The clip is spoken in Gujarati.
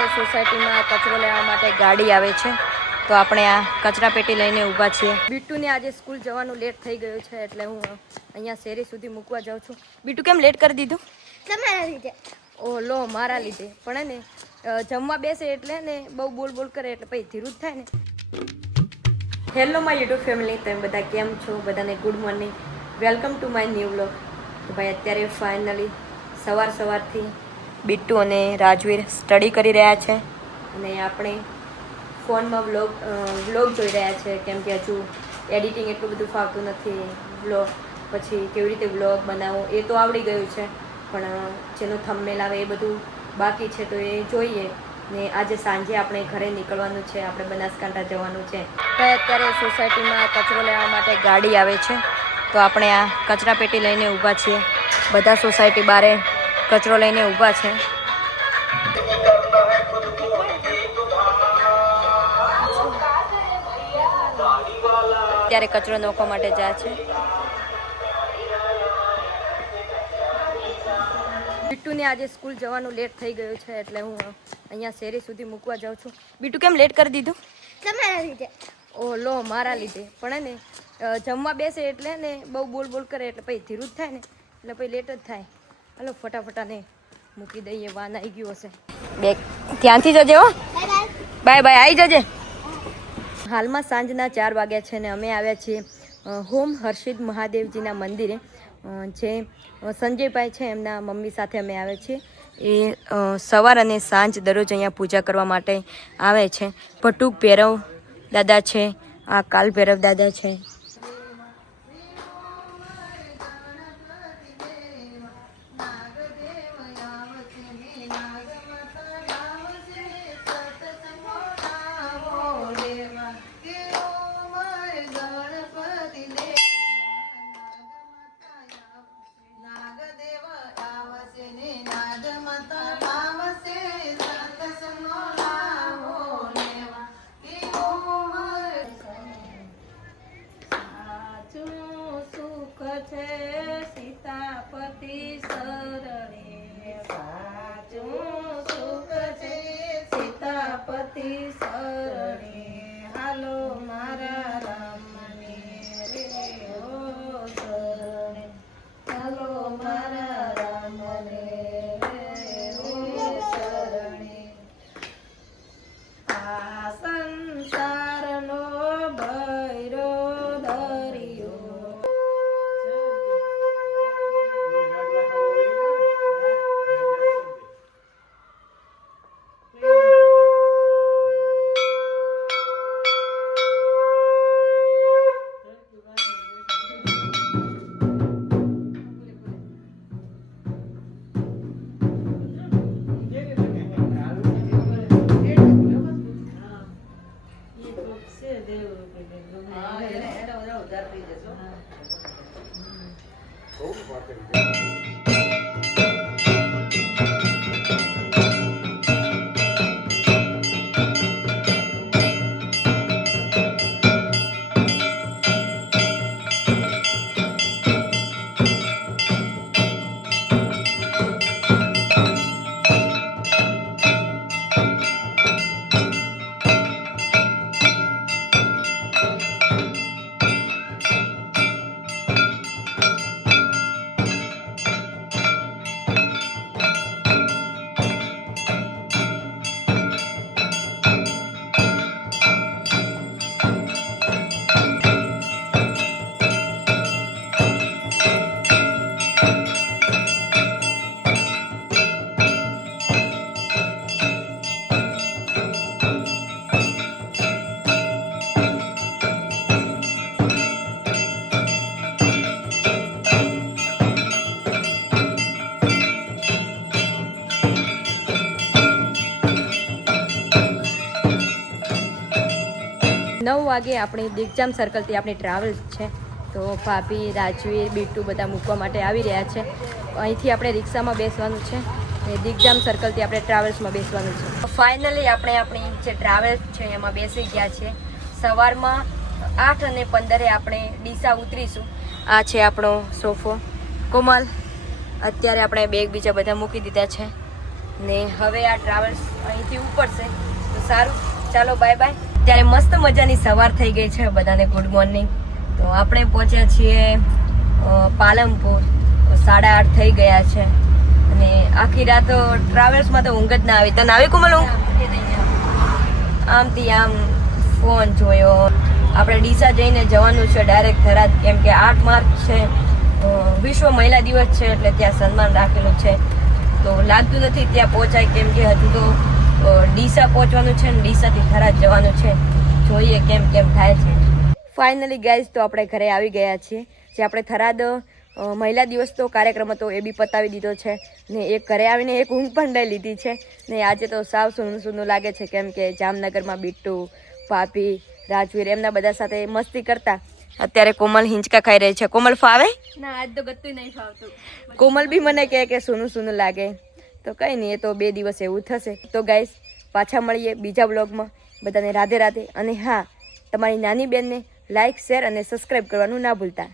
અત્યારે સોસાયટીમાં કચરો લેવા માટે ગાડી આવે છે, તો આપણે આ કચરા પેટી લઈને ઊભા છીએ. બીટુને આજે સ્કૂલ જવાનું લેટ થઈ ગયું છે, એટલે હું અહીંયા શેરી સુધી મૂકવા જાઉં છું. બીટુ કેમ લેટ કરી દીધું? તમારા લીધે. ઓ લો, મારા લીધે. પણ ને જમવા બેસે એટલે ને બહુ બોલ બોલ કરે એટલે પછી ધીરું જ થાય ને. હેલો માય યુટ્યુબ ફેમિલી, તમે બધા કેમ છો? બધાને good morning, welcome to my new vlog. તો ભાઈ અત્યારે ફાઇનલી સવારથી બીટુ અને રાજવીર સ્ટડી કરી રહ્યા છે અને આપણે ફોનમાં વ્લોગ જોઈ રહ્યા છે, કેમ કે હજુ એડિટિંગ એટલું બધું ફાવતું નથી. વ્લોગ પછી કેવી રીતે વ્લોગ બનાવો એ તો આવડી ગયું છે, પણ જેનું થંબનેલ આવે એ બધું બાકી છે, તો એ જોઈએ. ને આજે સાંજે આપણે ઘરે નીકળવાનું છે, આપણે બનાસકાંઠા જવાનું છે. તો અત્યારે સોસાયટીમાં કચરો લેવા માટે ગાડી આવે છે, તો આપણે આ કચરા પેટી લઈને ઊભા છીએ. બધા સોસાયટી બારે કચરો લઈને ઊભા છે. ત્યારે કચરો નાખવા માટે જાય છે. બીટુને આજે સ્કૂલ જવાનું લેટ થઈ ગયું છે, એટલે હું અહીંયા શેરી સુધી મૂકવા જાઉં છું. બીટુ કેમ લેટ કરી દીધું? તમારા લીધે. ઓ લો, મારા લીધે. પણ ને જમવા બેસે એટલે ને બહુ બોલ બોલ કરે એટલે પછી ધીરું જ થાય ને, એટલે પછી લેટ જ થાય. હાલો ફટાફટાને મૂકી દઈએ, વાન આવી ગયું હશે. બે ત્યાંથી જજે હો. બાય બાય, આવી જજે. હાલમાં સાંજના 4 વાગ્યા છે ને અમે આવ્યા છીએ હોમ હર્ષિદ મહાદેવજીના મંદિરે. જે સંજયભાઈ છે એમના મમ્મી સાથે અમે આવ્યા છીએ. એ સવાર અને સાંજ દરરોજ અહીંયા પૂજા કરવા માટે આવે છે. પટુક ભૈરવ દાદા છે, આ કાલ ભૈરવ દાદા છે. સીતાપતિ શરણે સાચું સુખ છે, સીતાપતિ શરણે હાલો મારા રામને રે ઓ શરણે, હાલો મારા રામને રે ઓ શરણે. આ સંસારનો ભૈરો દરિયો વાગે આપણી દિગ્જામ સર્કલથી આપણી ટ્રાવેલ્સ છે, તો ભાભી, રાજવીર, બીટુ બધા મૂકવા માટે આવી રહ્યા છે. અહીંથી આપણે રિક્ષામાં બેસવાનું છે ને દિગ્જામ સર્કલથી આપણે ટ્રાવેલ્સમાં બેસવાનું છે. ફાઇનલી આપણે આપણી જે ટ્રાવેલ્સ છે એમાં બેસી ગયા છે. સવારમાં 8:15 આપણે ડીસા ઉતરીશું. આ છે આપણો સોફો. કોમલ, અત્યારે આપણે બેગ બીજા બધા મૂકી દીધા છે ને હવે આ ટ્રાવેલ્સ અહીંથી ઉપડશે તો સારું. ચાલો બાય બાય. ત્યારે મસ્ત મજાની સવાર થઈ ગઈ છે, બધાને ગુડ મોર્નિંગ. તો આપણે પહોંચ્યા છીએ પાલનપુર. 8:30 થઈ ગયા છે અને આખી રાત ટ્રાવેલ્સમાં તો ઊંઘ જ ના આવી. તને આવી કોમલ ઊંઘ? આમથી આમ ફોન જોયો. આપણે ડીસા જઈને જવાનું છે ડાયરેક્ટ થરાદ, કેમ કે 8 માર્ચ છે, વિશ્વ મહિલા દિવસ છે, એટલે ત્યાં સન્માન રાખેલું છે. તો લાગતું નથી ત્યાં પહોંચાય, કેમ કે હજુ તો ડીસા પહોંચવાનું છે ને ડીસાથી થરાદ જવાનું છે. જોઈએ કેમ થાય છે. ફાઇનલી ગાઈઝ તો આપણે ઘરે આવી ગયા છીએ. જે આપણે થરાદ મહિલા દિવસ તો કાર્યક્રમ હતો એ બી પતાવી દીધો છે ને એક ઘરે આવીને એક ઊંઘ પણ લઈ લીધી છે ને આજે તો સાવ સૂનું સૂનું લાગે છે, કેમ કે જામનગરમાં બિટ્ટુ, ભાભી, રાજવીર એમના બધા સાથે મસ્તી કરતા. અત્યારે કોમલ હિંચકા ખાઈ રહી છે. કોમલ ફાવે? ના આજ તો ગત્તું નહીં ફાવતું. કોમલ બી મને કહે કે સૂનું સૂનું લાગે. તો કંઈ નહીં, એ તો 2 દિવસ એવું થશે. તો ગાઈસ પાછા મળીએ બીજા બ્લોગમાં. બધાને રાધે રાધે. અને હા, તમારી નાની બેનને લાઈક, શેર અને સબસ્ક્રાઈબ કરવાનું ના ભૂલતા.